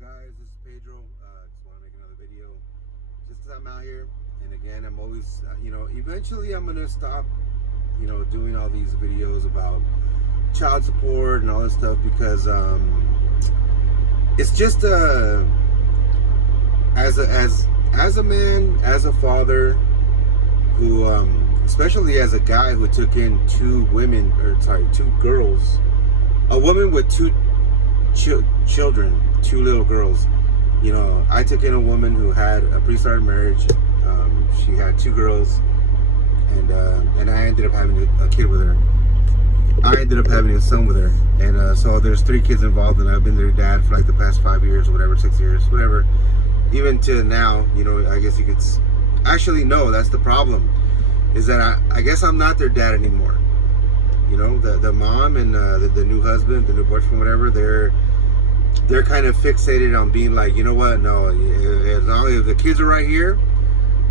guys? This is Pedro. Just want to make another video just because I'm out here. And again, I'm always, eventually I'm going to stop, doing all these videos about child support and all this stuff because it's just as a man, as a father who, especially as a guy who took in two girls, a woman with two children, two little girls. I took in a woman who had a pre-started marriage. She had two girls, and I ended up having a kid with her. I ended up having a son with her, and so there's 3 kids involved, and I've been their dad for like the past 5 years or whatever, 6 years, whatever. Even to now, I guess you could actually no. That's the problem, is that I guess I'm not their dad anymore. The mom and the new husband, the new boyfriend, whatever, they're kind of fixated on being like, what? No, as long as the kids are right here,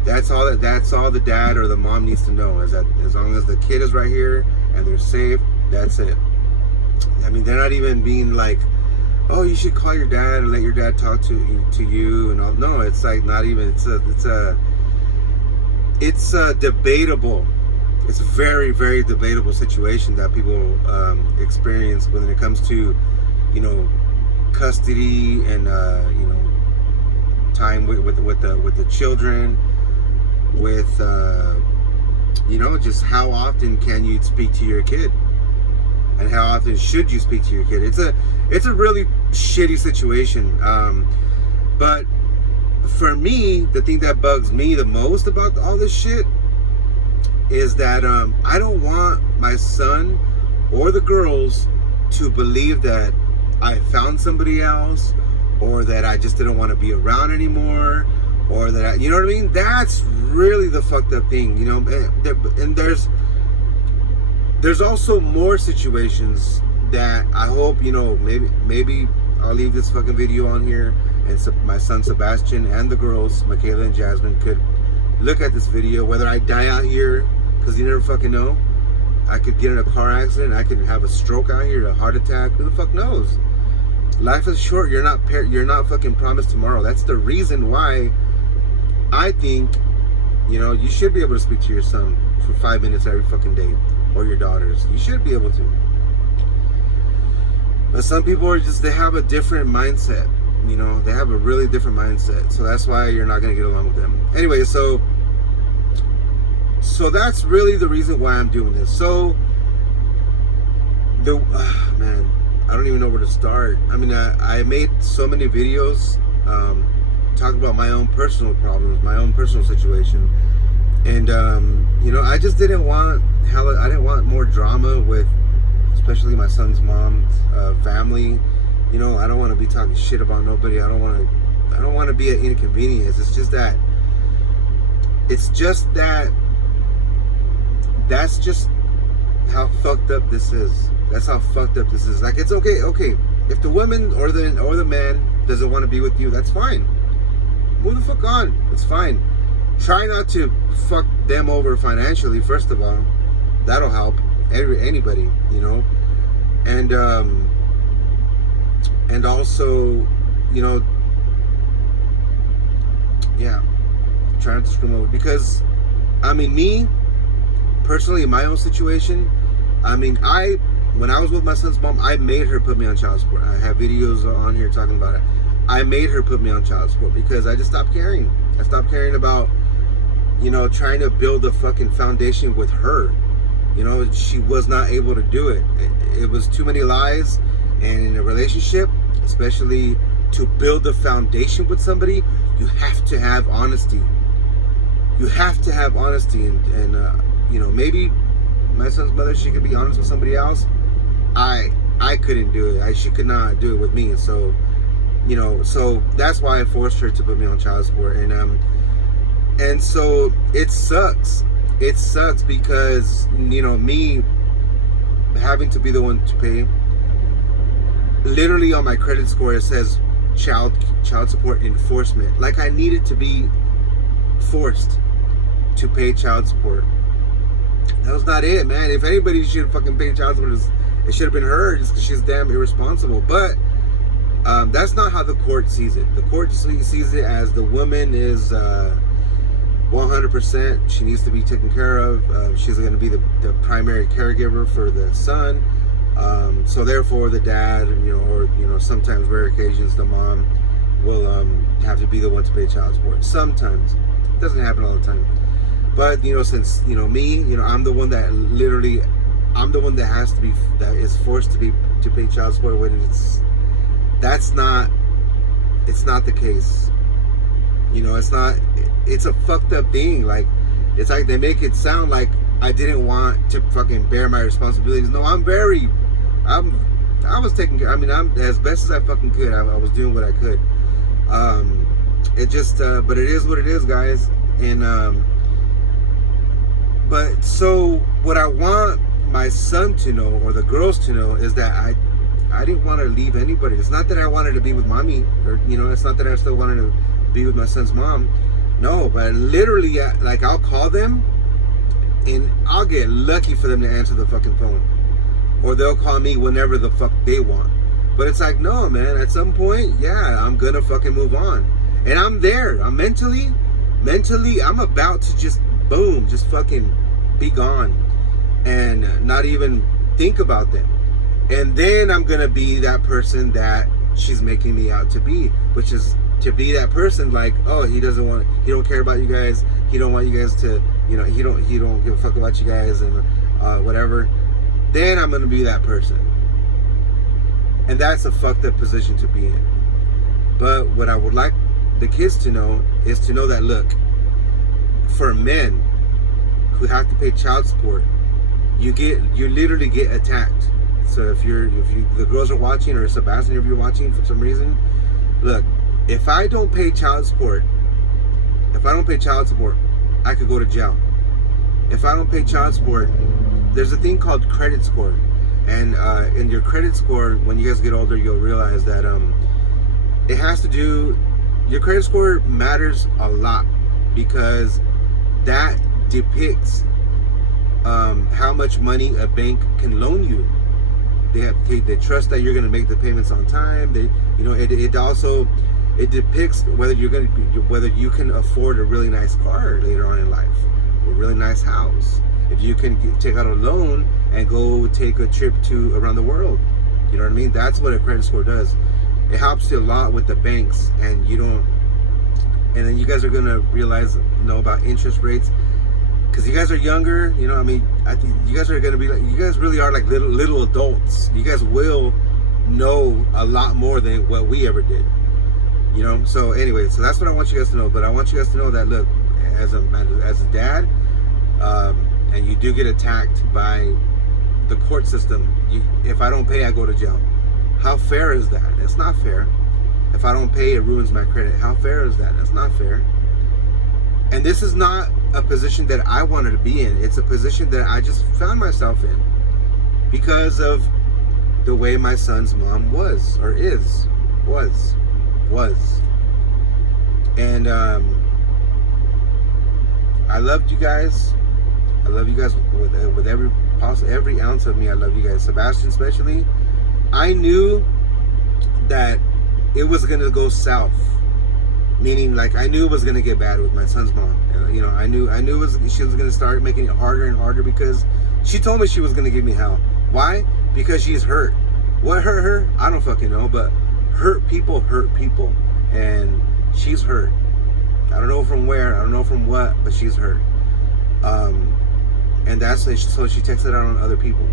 that's all the dad or the mom needs to know, is that as long as the kid is right here and they're safe, that's it. I mean, they're not even being like, oh, you should call your dad and let your dad talk to you and all. No, it's like not even. It's a debatable. It's a very, very debatable situation that people experience when it comes to, custody and time with the children, with just how often can you speak to your kid, and how often should you speak to your kid? It's a really shitty situation. But for me, the thing that bugs me the most about all this shit is that I don't want my son or the girls to believe that I found somebody else, or that I just didn't want to be around anymore, or that you know what I mean? That's really the fucked up thing, and there's also more situations that I hope, maybe I'll leave this fucking video on here, and so my son Sebastian and the girls, Michaela and Jasmine, could look at this video, whether I die out here, because you never fucking know. I could get in a car accident, I could have a stroke out here, a heart attack, who the fuck knows? Life is short. You're not fucking promised tomorrow. That's the reason why I think, you should be able to speak to your son for 5 minutes every fucking day, or your daughters. You should be able to. But some people they have a different mindset. They have a really different mindset. So that's why you're not going to get along with them. Anyway, so that's really the reason why I'm doing this. So, man, I don't even know where to start. I mean, I made so many videos talking about my own personal problems, my own personal situation. And, I just didn't want I didn't want more drama with, especially my son's mom's family. I don't want to be talking shit about nobody. I don't want to be an inconvenience. It's just that that's just how fucked up this is. That's how fucked up this is. Like, it's okay. If the woman or the man doesn't want to be with you, that's fine. Move the fuck on. It's fine. Try not to fuck them over financially, first of all. That'll help anybody, and also, try not to screw them over, because me personally, in my own situation, when I was with my son's mom, I made her put me on child support. I have videos on here talking about it. I made her put me on child support because I just stopped caring. I stopped caring about, trying to build a fucking foundation with her. She was not able to do it. It was too many lies. And in a relationship, especially to build a foundation with somebody, you have to have honesty. You have to have honesty. And maybe my son's mother, she could be honest with somebody else. I couldn't do it. She could not do it with me. So, so that's why I forced her to put me on child support. And so it sucks. It sucks because, me having to be the one to pay. Literally on my credit score, it says child support enforcement. Like I needed to be forced to pay child support. That was not it, man. If anybody should have fucking paid child support, it should have been her, just because she's damn irresponsible. But That's not how the court sees it. The court sees it as the woman is 100%. She needs to be taken care of. She's going to be the primary caregiver for the son. So therefore, the dad, or sometimes rare occasions, the mom will have to be the one to pay child support. Sometimes, it doesn't happen all the time. But since me, I'm the one that literally, I'm the one that is forced to pay child support when it's not the case. It's a fucked up thing. Like, it's like they make it sound like I didn't want to fucking bear my responsibilities. No, I was taking care. I'm as best as I fucking could. I was doing what I could. It just, but it is what it is, guys. And, but so what I want my son to know, or the girls to know, is that I didn't want to leave anybody. It's not that I wanted to be with mommy, or it's not that I still wanted to be with my son's mom. No, but literally, like, I'll call them, and I'll get lucky for them to answer the fucking phone, or they'll call me whenever the fuck they want. But it's like, no, man. At some point, yeah, I'm gonna fucking move on, and I'm there. I'm mentally, I'm about to just boom, just fucking be gone, and not even think about them. And then I'm gonna be that person that she's making me out to be, which is to be that person like, oh, he don't care about you guys. He don't want you guys to, he don't give a fuck about you guys and whatever. Then I'm gonna be that person, and that's a fucked up position to be in. But what I would like the kids to know is to know that, look, for men who have to pay child support, you literally get attacked. So if the girls are watching, or Sebastian, if you're watching for some reason, look, if I don't pay child support, I could go to jail. If I don't pay child support, there's a thing called credit score. And in your credit score, when you guys get older, you'll realize that it has to do, your credit score matters a lot, because that depicts how much money a bank can loan you. They trust that you're going to make the payments on time. It depicts whether you can afford a really nice car later on in life, or a really nice house. If you can take out a loan and go take a trip around the world, you know what I mean? That's what a credit score does. It helps you a lot with the banks, and then you guys are gonna realize, about interest rates, because you guys are younger. I think you guys are gonna be like, you guys really are like little adults. You guys will know a lot more than what we ever did. So anyway, so that's what I want you guys to know. But I want you guys to know that, look, as a dad, and you do get attacked by the court system. If I don't pay, I go to jail. How fair is that? It's not fair. If I don't pay, it ruins my credit. How fair is that? That's not fair. And this is not a position that I wanted to be in. It's a position that I just found myself in because of the way my son's mom was. And I loved you guys. I love you guys with every ounce of me. I love you guys. Sebastian especially. I knew that it was gonna go south, meaning, like, I knew it was gonna get bad with my son's mom. I knew she was gonna start making it harder and harder, because she told me she was gonna give me hell. Why? Because she's hurt. What hurt her? I don't fucking know, but hurt people, and she's hurt. I don't know from where, I don't know from what, but she's hurt. And so she takes it out on other people.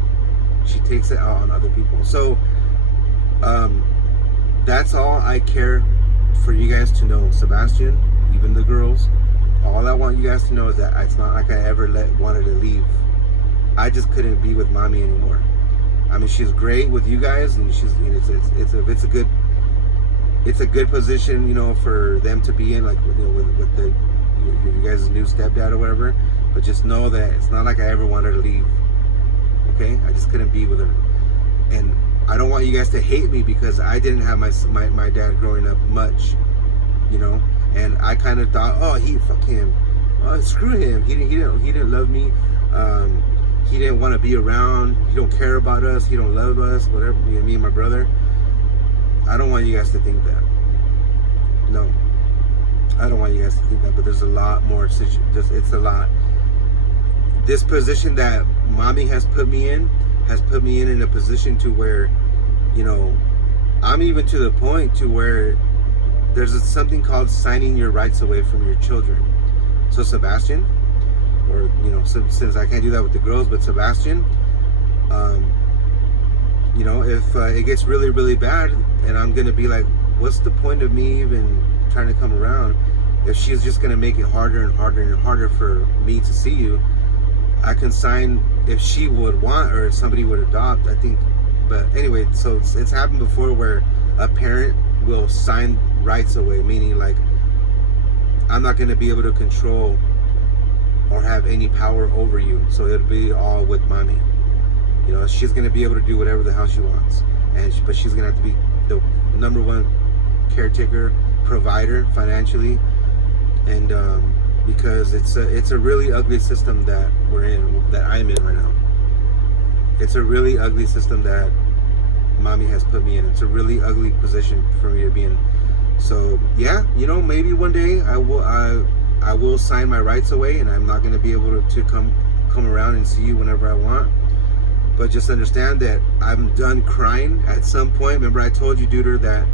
So that's all I care for you guys to know. Sebastian, even the girls, all I want you guys to know is that it's not like I ever wanted to leave. I just couldn't be with mommy anymore. She's great with you guys, and it's a good position, for them to be in, like, with you guys' new stepdad or whatever. But just know that it's not like I ever wanted to leave. Okay, I just couldn't be with her, and I don't want you guys to hate me because I didn't have my dad growing up much, and I kind of thought, oh, fuck him, screw him. He didn't love me. He didn't want to be around. He don't care about us. He don't love us. Whatever. Me and my brother. I don't want you guys to think that. No, I don't want you guys to think that. But there's a lot more. It's a lot. This position that mommy has put me in a position to where, you know, I'm even to the point to where there's something called signing your rights away from your children. So Sebastian, or, you know, since I can't do that with the girls, but Sebastian, you know, if it gets really, really bad, and I'm gonna be like, what's the point of me even trying to come around if she's just gonna make it harder and harder and harder for me to see you? I can sign if she would want, or if somebody would adopt, I think. But anyway, so it's happened before where a parent will sign rights away, meaning like, I'm not going to be able to control or have any power over you, so it'll be all with mommy. You know, she's going to be able to do whatever the hell she wants, but she's going to have to be the number one caretaker, provider financially, and because it's a really ugly system that we're in, that I'm in right now. It's a really ugly system that mommy has put me in. It's a really ugly position for me to be in. So yeah, you know, maybe one day I will sign my rights away, and I'm not going to be able to come around and see you whenever I want. But just understand that I'm done crying at some point. Remember, I told you, Duder, that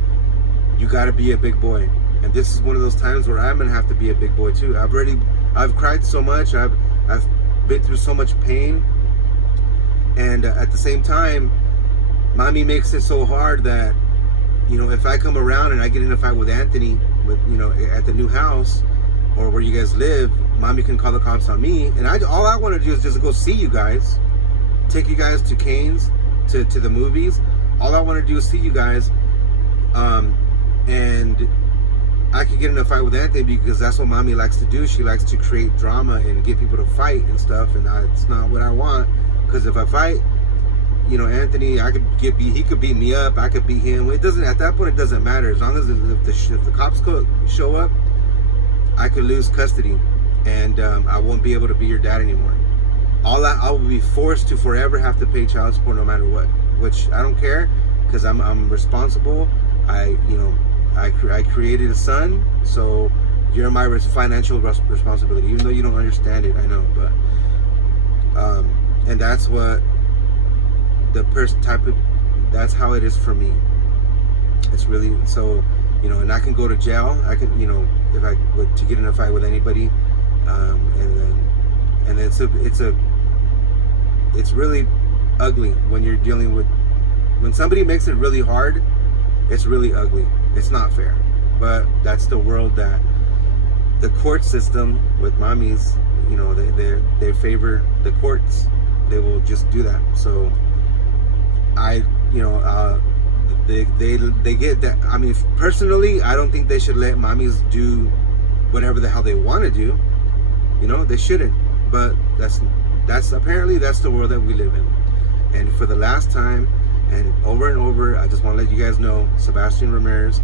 you got to be a big boy. And this is one of those times where I'm gonna have to be a big boy too. I've cried so much. I've been through so much pain, and at the same time, mommy makes it so hard that, you know, if I come around and I get in a fight with Anthony, you know, at the new house or where you guys live, mommy can call the cops on me. And all I want to do is just go see you guys, take you guys to Cane's, to the movies. All I want to do is see you guys, and I could get in a fight with Anthony because that's what mommy likes to do. She likes to create drama and get people to fight and stuff, and it's not what I want. Because if I fight, you know, Anthony, he could beat me up. I could beat him. It doesn't, at that point, it doesn't matter. As long as if the cops show up, I could lose custody, and I won't be able to be your dad anymore. I will be forced to forever have to pay child support no matter what, which I don't care, because I'm responsible. I created a son, so you're my financial responsibility, even though you don't understand it. I know, but and that's what the that's how it is for me. It's really, so, you know, and I can go to jail. I can, you know, if I were to get in a fight with anybody, and it's really ugly when you're dealing with, when somebody makes it really hard. It's really ugly. It's not fair, but that's the world that the court system with mommies, you know, they favor the courts. They will just do that. So they get that. I mean, personally, I don't think they should let mommies do whatever the hell they want to do. You know, they shouldn't. But that's apparently that's the world that we live in. And for the last time, and over, I just want to let you guys know, Sebastian Ramirez,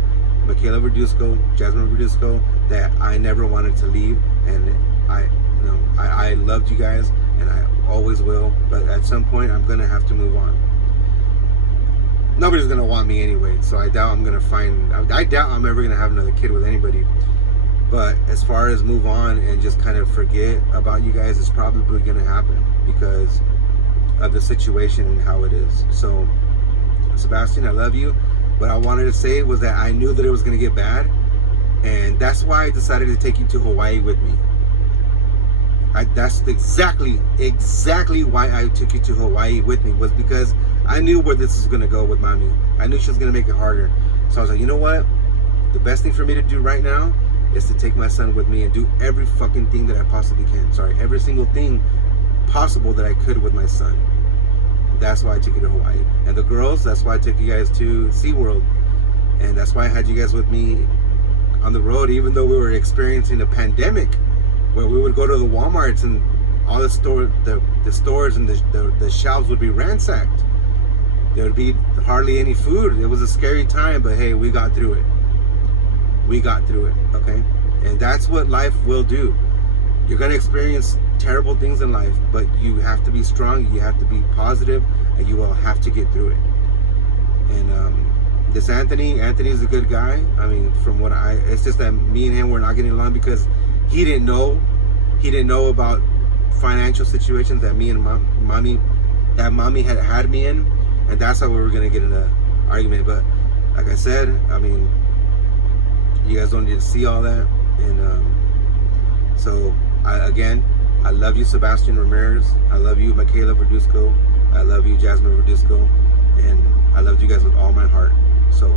Michaela Verduzco, Jasmine Verduzco, that I never wanted to leave, and I loved you guys, and I always will. But at some point, I'm gonna have to move on. Nobody's gonna want me anyway, so I doubt I'm ever gonna have another kid with anybody. But as far as move on and just kind of forget about you guys, it's probably gonna happen because of the situation and how it is. So, Sebastian, I love you. What I wanted to say was that I knew that it was going to get bad, and that's why I decided to take you to Hawaii with me. That's exactly why I took you to Hawaii with me, was because I knew where this was going to go with mommy. I knew she was going to make it harder. So I was like, you know what? The best thing for me to do right now is to take my son with me and do every fucking thing that I possibly can. Every single thing possible that I could with my son. That's why I took you to Hawaii. And the girls, that's why I took you guys to SeaWorld. And that's why I had you guys with me on the road, even though we were experiencing a pandemic where we would go to the Walmarts and all the stores and the shelves would be ransacked. There would be hardly any food. It was a scary time, but hey, we got through it. We got through it, okay? And that's what life will do. You're going to experience terrible things in life, but you have to be strong, you have to be positive, and you will have to get through it. And this Anthony's a good guy. I mean, from what it's just that me and him were not getting along because he didn't know about financial situations that me and mommy had me in, and that's how we were gonna get in an argument. But like I said, I mean, you guys don't need to see all that, and so I love you, Sebastian Ramirez. I love you, Michaela Verduzco. I love you, Jasmine Verduzco, and I love you guys with all my heart. So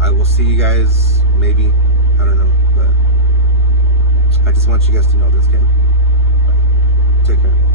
I will see you guys, maybe, I don't know, but I just want you guys to know this, okay? Take care.